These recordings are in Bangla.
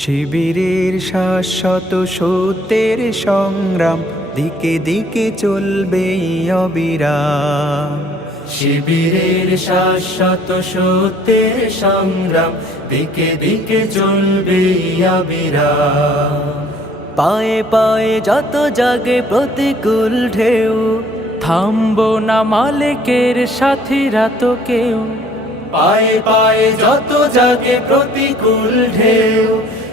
শিবিরের শাশ্বত সত্যের সংগ্রাম দিকে দিকে চলবে অবিরাম। শিবিরের শাশ্বত সত্যের সংগ্রাম দিকে দিকে চলবে অবিরাম। পায়ে পায়ে যত জাগে প্রতিকূল ঢেউ, থামবো না মালিকের সাথীরা তো কেউ। পায়ে পায়ে যত জাগে প্রতিকূল ঢেউ,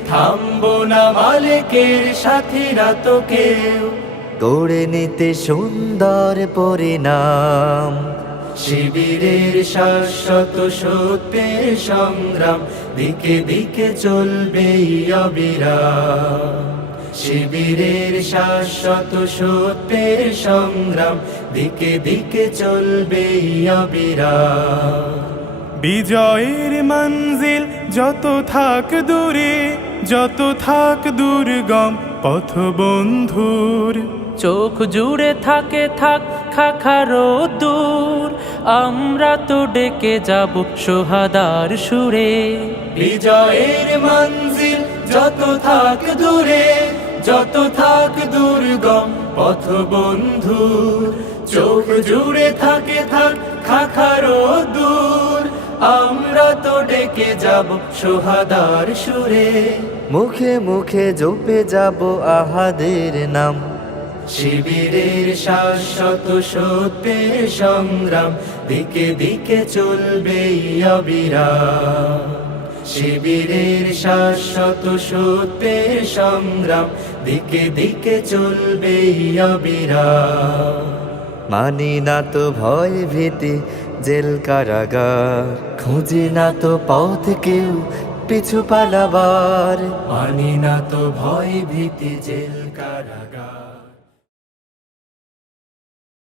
থামবো না মালিকের সাথীরা তো কেউ। গড়ে নিতে সুন্দর পরিণাম। শিবিরের শাশ্বত সত্যের সংগ্রাম দিকে দিকে চলবে অবিরাম। শিবিরের শাশ্বত সত্যের সংগ্রাম দিকে দিকে চলবে অবিরাম। বিজয়ের মঞ্জিল যত থাক দূরে, যত থাক দুর্গম পথ বন্ধুর, চোখ জুড়ে থাকে থাক খাখারো দূর, আমরা তো ডেকে যাব সোহাদার সুরে। বিজয়ের মঞ্জিল যত থাক দূরে, যত থাক দুর্গম পথ বন্ধুর, চোখ জুড়ে থাকে থাক খাখারো দূর, আমরা তো ডেকে যাব সোহাদার সুরে। মুখে মুখে জপে যাব আহাদের নাম। শিবিরের শাশ্বত সত্যের সংগ্রাম দিকে দিকে চলবে অবিরাম। শিবিরের শাশ্বত সত্যের সংগ্রাম দিকে দিকে চলবে অবিরাম। মানি না তো ভয় ভীতি জেল কারাগার, খুঁজি না তো পথ কেউ পিছু পালাবার। মানি না তো ভয় ভীতি জেল কারাগার।